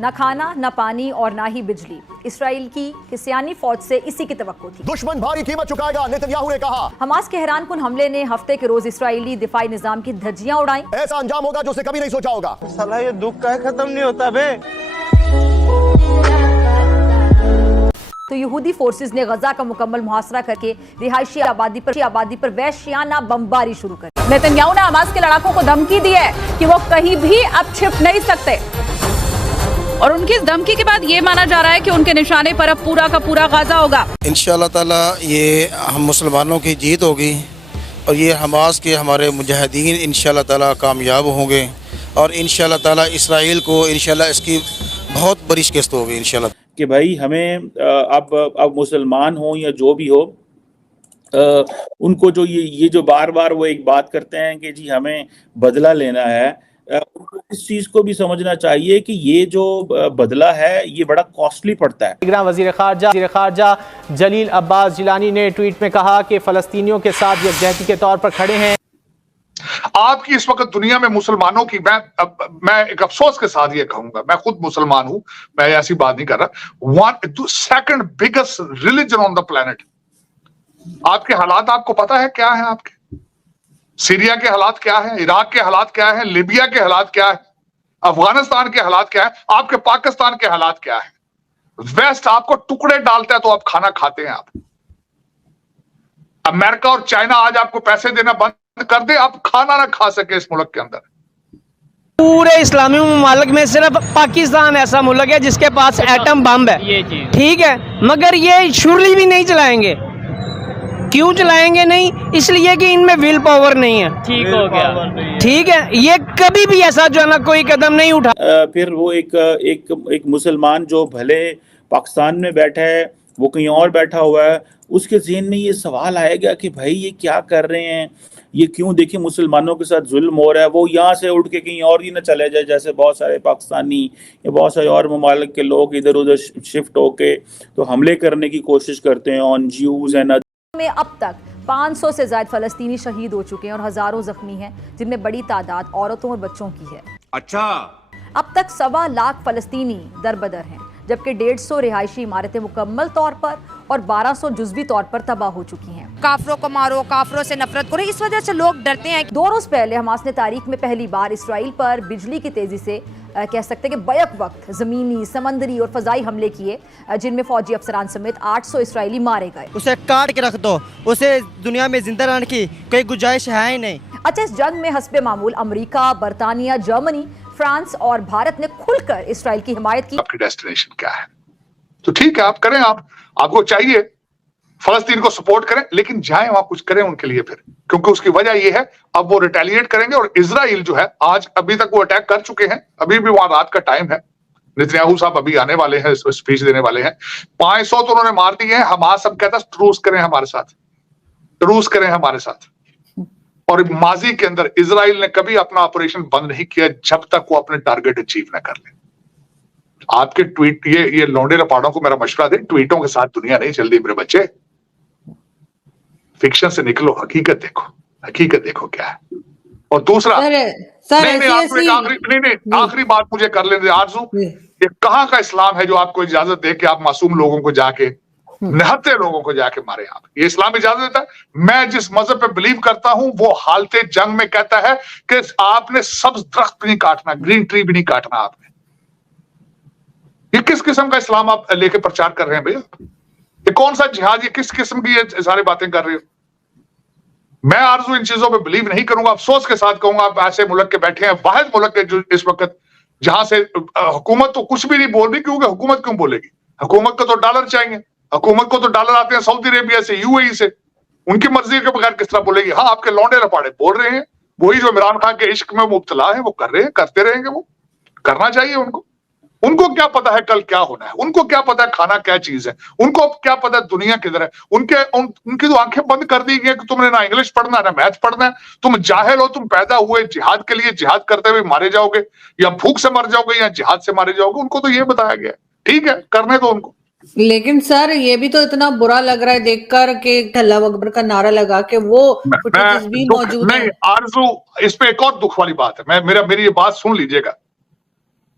نہ کھانا نہ پانی اور نہ ہی بجلی۔ اسرائیل کی کسیانی فوج سے اسی کی توقع تھی۔ دشمن بھاری قیمت چکائے گا، نیتن یاہو نے کہا۔ حماس کے حیران کن حملے نے ہفتے کے روز اسرائیلی دفاعی نظام کی دھجیاں اڑائیں۔ ایسا انجام ہوگا جو اسے کبھی نہیں سوچا ہوگا۔ سالہ یہ دکھ کا ختم نہیں ہوتا بے۔ تو یہودی فورسز نے غزہ کا مکمل محاصرہ کر کے رہائشی آبادی پر وحشیانہ بمباری شروع کر دی۔ نیتن یاہو نے حماس کے لڑاکوں کو دھمکی دی ہے کہ وہ کہیں بھی اب چھپ نہیں سکتے، اور ان کی اس دھمکی کے بعد یہ مانا جا رہا ہے کہ ان کے نشانے پر اب پورا کا پورا غزہ ہوگا۔ انشاءاللہ تعالی یہ ہم مسلمانوں کی جیت ہوگی، اور یہ حماس کے ہمارے مجاہدین انشاءاللہ تعالی کامیاب ہوں گے، اور انشاءاللہ تعالی اسرائیل کو انشاءاللہ اس کی بہت بڑی شکست ہوگی انشاءاللہ۔ کہ بھائی ہمیں اب مسلمان ہوں یا جو بھی ہو، ان کو جو یہ جو بار بار وہ ایک بات کرتے ہیں کہ جی ہمیں بدلہ لینا ہے، اس چیز کو بھی سمجھنا چاہیے کہ یہ جو بدلہ ہے یہ بڑا کاسٹلی پڑتا ہے۔ وزیر خارجہ جلیل عباس جیلانی نے ٹویٹ میں کہا کہ فلسطینیوں کے ساتھ یکجہتی کے طور پر کھڑے ہیں۔ آپ کی اس وقت دنیا میں مسلمانوں کی میں ایک افسوس کے ساتھ یہ کہوں گا، میں خود مسلمان ہوں، میں ایسی بات نہیں کر رہا، second biggest religion on the planet. آپ کے حالات آپ کو پتا ہے کیا ہیں؟ آپ کے سیریا کے حالات کیا ہیں، عراق کے حالات کیا ہیں، لیبیا کے حالات کیا ہیں، افغانستان کے حالات کیا ہیں، آپ کے پاکستان کے حالات کیا ہیں۔ ویسٹ آپ کو ٹکڑے ڈالتا ہے تو آپ کھانا کھاتے ہیں۔ آپ امریکہ اور چائنا آج آپ کو پیسے دینا بند کر دے، آپ کھانا نہ کھا سکے اس ملک کے اندر۔ پورے اسلامی ممالک میں صرف پاکستان ایسا ملک ہے جس کے پاس ایٹم بم ہے، ٹھیک ہے، مگر یہ شورلی بھی نہیں چلائیں گے۔ کیوں چلائیں گے نہیں؟ اس لیے کہ ان میں ویل پاور نہیں ہے۔ ٹھیک ہو گیا، ٹھیک ہے، یہ کبھی بھی ایسا جو ہے نا کوئی قدم نہیں اٹھا۔ پھر وہ ایک مسلمان جو بھلے پاکستان میں بیٹھا ہے، وہ کہیں اور بیٹھا ہوا ہے، اس کے ذہن میں یہ سوال آئے گا کہ بھائی یہ کیا کر رہے ہیں، یہ کیوں دیکھیں مسلمانوں کے ساتھ ظلم ہو رہا ہے۔ وہ یہاں سے اٹھ کے کہیں اور ہی نہ چلے جائے، جیسے بہت سارے پاکستانی یا بہت سارے اور ممالک کے لوگ ادھر ادھر شفٹ ہو کے تو حملے کرنے کی کوشش کرتے ہیں آن جیوز اینڈ۔ میں اب تک 500 سے زائد فلسطینی شہید ہو چکے ہیں اور ہزاروں زخمی ہیں، جن میں بڑی تعداد عورتوں اور بچوں کی ہے۔ اچھا، اب تک 1.25 لاکھ فلسطینی دربدر ہیں، جبکہ 150 رہائشی عمارتیں مکمل طور پر اور 1200 جزوی طور پر تباہ ہو چکی ہیں۔ کافروں کو مارو، کافروں سے نفرت کرو، اس وجہ سے لوگ ڈرتے ہیں۔ 2 روز پہلے حماس نے تاریخ میں پہلی بار اسرائیل پر بجلی کی تیزی سے کہہ سکتے کہ بیک وقت زمینی، سمندری اور فضائی حملے کیے، جن میں فوجی افسران سمیت 800 اسرائیلی مارے گئے۔ اسے کاٹ کے رکھ دو، اسے دنیا میں زندہ رہنے کی کوئی گنجائش ہے ہی نہیں۔ اچھا، اس جنگ میں حسب معمول امریکہ، برطانیہ، جرمنی، فرانس اور بھارت نے کھل کر اسرائیل کی حمایت کی۔ آپ کی ڈیسٹینیشن کیا ہے تو ٹھیک ہے، آپ کریں، آپ کو چاہیے فلسطین کو سپورٹ کریں، لیکن جائیں وہاں کچھ کریں ان کے لیے پھر، کیونکہ اس کی وجہ یہ ہے اب وہ ریٹیلیٹ کریں گے۔ اور اسرائیل جو ہے آج ابھی تک وہ اٹیک کر چکے ہیں، ابھی بھی وہاں رات کا ٹائم ہے، نیتن یاہو صاحب ابھی آنے والے ہیں، اسپیچ دینے والے ہیں۔ 500 تو انہوں نے مار دیے ہیں۔ حماس اب کہتا ہے ٹروس کریں ہمارے ساتھ، ٹروس کریں ہمارے ساتھ۔ اور ماضی کے اندر اسرائیل نے کبھی اپنا آپریشن بند نہیں کیا جب تک وہ اپنے ٹارگٹ اچیو نہ کر لیں۔ آپ کے ٹویٹ، یہ لونڈے رپاڑوں کو میرا مشورہ دیں، ٹویٹوں کے ساتھ دنیا نہیں چل رہی میرے بچے، فکشن سے نکلو، حقیقت دیکھو، حقیقت دیکھو کیا ہے۔ اور دوسرا، آخری بات مجھے کر لیں آرزو، یہ کہاں کا اسلام ہے جو آپ کو اجازت دے کہ آپ معصوم لوگوں کو جا کے، نہتے لوگوں کو جا کے مارے؟ آپ یہ اسلام اجازت دیتا ہے؟ میں جس مذہب پہ بلیو کرتا ہوں وہ حالت جنگ میں کہتا ہے کہ آپ نے سبز درخت بھی نہیں کاٹنا، گرین ٹری بھی نہیں کاٹنا۔ آپ نے یہ کس قسم کا اسلام آپ لے کے پرچار کر رہے ہیں بھیا؟ یہ کون سا جہاد؟ یہ کس قسم کی یہ ساری باتیں کر رہے ہو؟ میں آرزو ان چیزوں پہ بلیو نہیں کروں گا، افسوس کے ساتھ کہوں گا آپ ایسے ملک کے بیٹھے ہیں، واحد ملک ہے جو اس وقت جہاں سے حکومت تو کچھ بھی نہیں بول رہی، کیونکہ حکومت کیوں بولے گی؟ حکومت کو تو ڈالر چاہیے، حکومت کو تو ڈالر آتے ہیں سعودی عربیہ سے، یو اے ای سے، ان کی مرضی کے بغیر کس طرح بولے گی؟ ہاں، آپ کے لونڈے رپاڑے بول رہے ہیں، وہی جو عمران خان کے عشق میں مبتلا ہیں وہ کر رہے ہیں، کرتے رہیں گے، وہ کرنا چاہیے ان کو کیا پتا ہے کل کیا ہونا ہے، ان کو کیا پتا ہے کھانا کیا چیز ہے، ان کو کیا پتا ہے دنیا کدھر ہے۔ ان کی تو آنکھیں بند کر دی گئی کہ تم نے نہ انگلش پڑھنا نہ میتھ پڑھنا ہے، تم جاہل ہو، تم پیدا ہوئے جہاد کے لیے، جہاد کرتے ہوئے مارے جاؤ گے، یا بھوک سے مر جاؤ گے یا جہاد سے مارے جاؤ گے۔ ان کو تو یہ بتایا گیا، ٹھیک ہے، کرنے دو ان کو۔ لیکن سر یہ بھی تو اتنا برا لگ رہا ہے دیکھ کر کہ اللہ اکبر کا نعرہ لگا کے وہ فوٹیجز بھی موجود ہیں۔ نہیں آرزو، اس پہ ایک اور دکھ والی بات ہے، میری یہ بات سن لیجئے گا۔